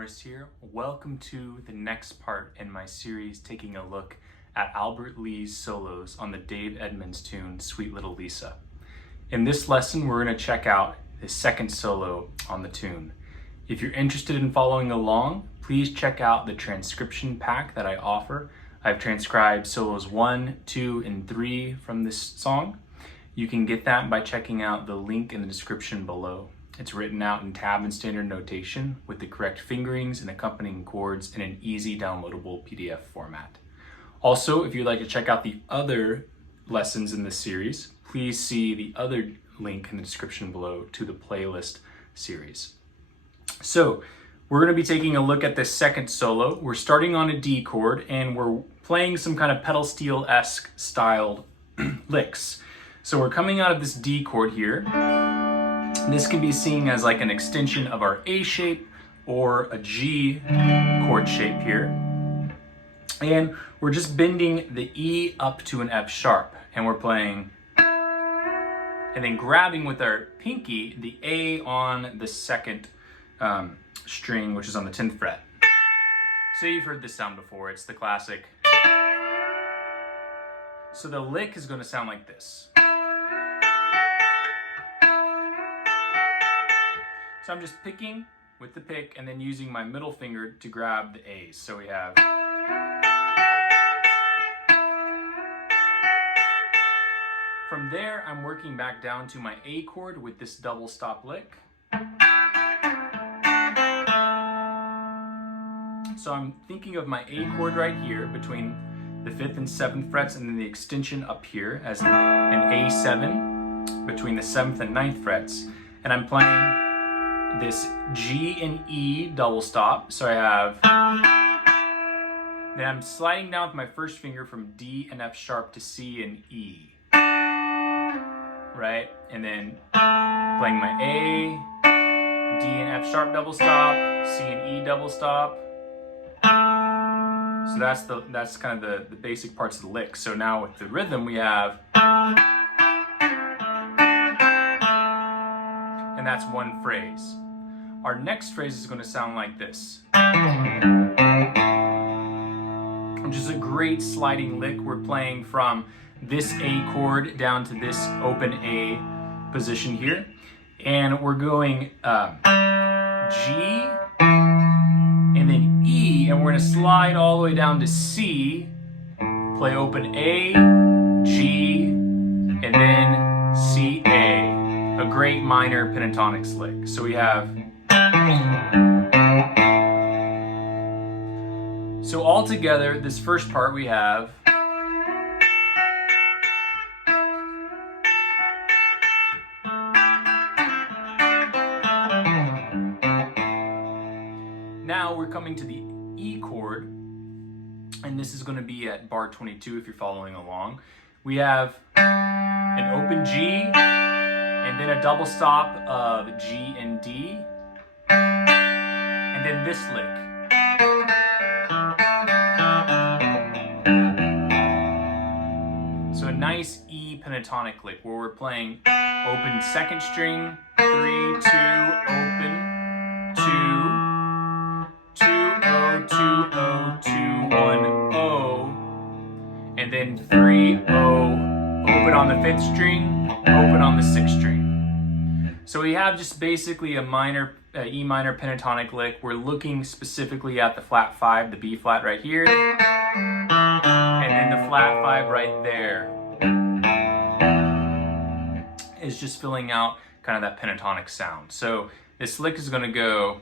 Morris here. Welcome to the next part in my series taking a look at Albert Lee's solos on the Dave Edmund's tune, Sweet Little Lisa. In this lesson, we're going to check out the second solo on the tune. If you're interested in following along, please check out the transcription pack that I offer. I've transcribed solos 1, 2, and 3 from this song. You can get that by checking out the link in the description below. It's written out in tab and standard notation with the correct fingerings and accompanying chords in an easy downloadable PDF format. Also, if you'd like to check out the other lessons in this series, please see the other link in the description below to the playlist series. So, we're going to be taking a look at this second solo. We're starting on a D chord and we're playing some kind of pedal steel-esque styled licks. So we're coming out of this D chord here. This can be seen as like an extension of our A shape or a G chord shape here. And we're just bending the E up to an F sharp. And we're playing, and then grabbing with our pinky the A on the second string, which is on the 10th fret. So you've heard this sound before, it's the classic. So the lick is going to sound like this. So I'm just picking with the pick and then using my middle finger to grab the A's. So we have. From there, I'm working back down to my A chord with this double stop lick. So I'm thinking of my A chord right here between the 5th and 7th frets, and then the extension up here as an A7 between the 7th and 9th frets. And I'm playing this G and E double stop. So I have, then I'm sliding down with my first finger from D and F sharp to C and E. Right? And then playing my A, D and F sharp double stop, C and E double stop. So that's kind of the basic parts of the lick. So now with the rhythm we have, and that's one phrase. Our next phrase is going to sound like this, which is a great sliding lick. We're playing from this A chord down to this open A position here, and we're going G and then E, and we're going to slide all the way down to C, play open A, G, and then C, A. A great minor pentatonic lick. So we have. So all together, this first part we have. Now we're coming to the E chord, and this is going to be at bar 22 if you're following along. We have an open G, and then a double stop of G and D, and then this lick. So a nice E pentatonic lick where we're playing open second string, 3, 2, open, 2, 2, O, 2, O, 2, 1, O, and then 3, O, open on the 5th string, open on the 6th string. So we have just basically a minor, E minor pentatonic lick. We're looking specifically at the flat 5, the B flat right here, and then the flat 5 right there is just filling out kind of that pentatonic sound. So this lick is going to go.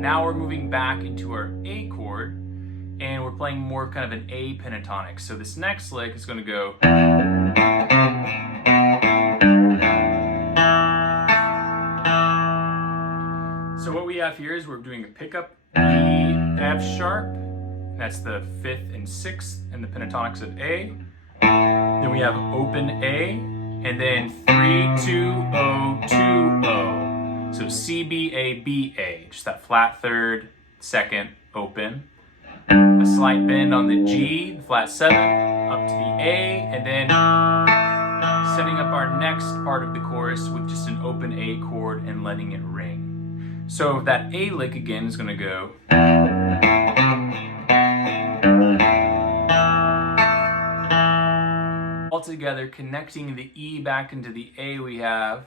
Now we're moving back into our A chord, and we're playing more kind of an A pentatonic. So this next lick is going to go. So what we have here is we're doing a pickup E, F sharp. That's the 5th and 6th, and the pentatonics of A. Then we have open A, and then 3, 2, O, 2, O. So C, B, A, B, A. Just that flat 3rd, 2nd, open. A slight bend on the G, the flat 7, up to the A, and then setting up our next part of the chorus with just an open A chord and letting it ring. So that A lick again is going to go. All together, connecting the E back into the A we have.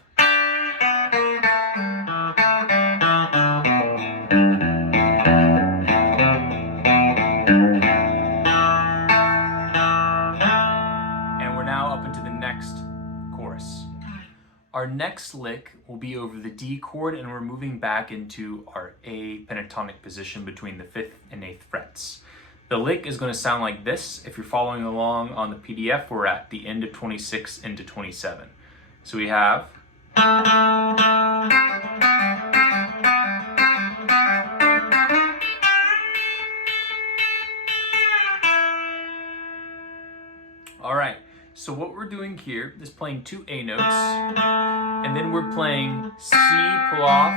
Our next lick will be over the D chord, and we're moving back into our A pentatonic position between the 5th and 8th frets. The lick is going to sound like this. If you're following along on the PDF, we're at the end of 26 into 27. So we have... Alright, so what we're doing here is playing 2 A notes, and then we're playing C pull off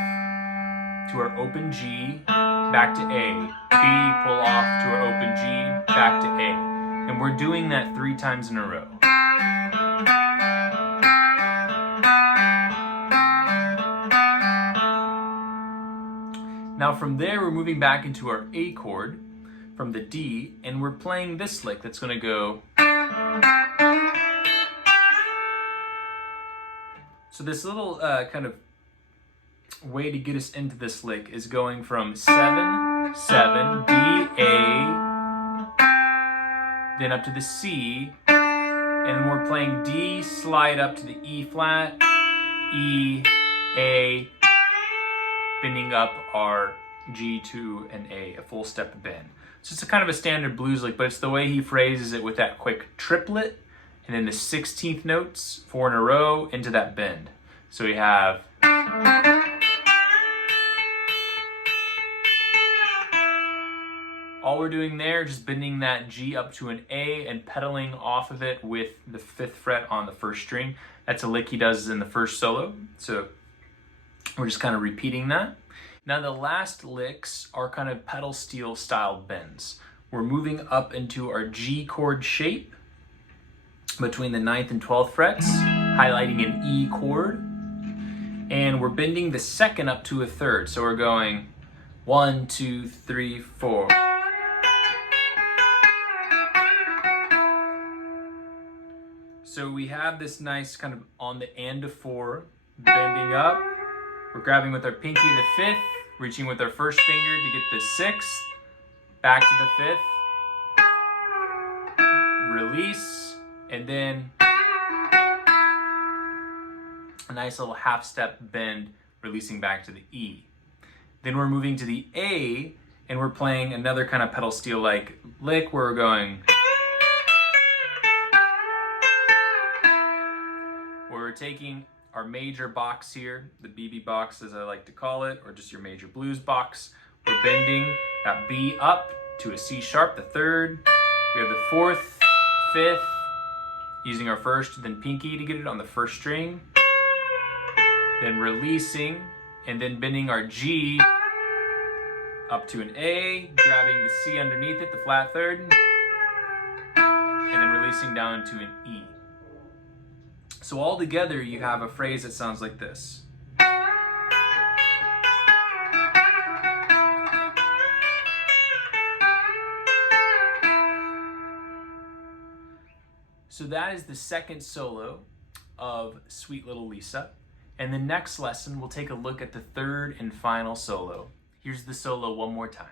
to our open G, back to A, B pull off to our open G, back to A. And we're doing that 3 times in a row. Now from there, we're moving back into our A chord from the D, and we're playing this lick that's going to go... So this little kind of way to get us into this lick is going from 7, 7, D, A, then up to the C, and we're playing D, slide up to the E flat, E, A, bending up our G to an A, a full step bend. So it's a kind of a standard blues lick, but it's the way he phrases it with that quick triplet, and then the 16th notes, 4 in a row, into that bend. So we have... All we're doing there is just bending that G up to an A and pedaling off of it with the 5th fret on the 1st string. That's a lick he does in the first solo. So we're just kind of repeating that. Now the last licks are kind of pedal steel style bends. We're moving up into our G chord shape between the 9th and 12th frets, highlighting an E chord, and we're bending the 2nd up to a 3rd. So we're going 1, 2, 3, 4. So we have this nice kind of on the and of 4, bending up. We're grabbing with our pinky the 5th, reaching with our 1st finger to get the 6th, back to the 5th, release, and then a nice little half step bend, releasing back to the E. Then we're moving to the A, and we're playing another kind of pedal steel like lick where we're going, where we're taking our major box here, the BB box as I like to call it, or just your major blues box. We're bending that B up to a C sharp, the 3rd. We have the 4th, 5th, using our 1st, then pinky to get it on the 1st string. Then releasing, and then bending our G up to an A, grabbing the C underneath it, the flat 3rd, and then releasing down to an E. So all together you have a phrase that sounds like this. So that is the 2nd solo of Sweet Little Lisa. And the next lesson, we'll take a look at the 3rd and final solo. Here's the solo one more time.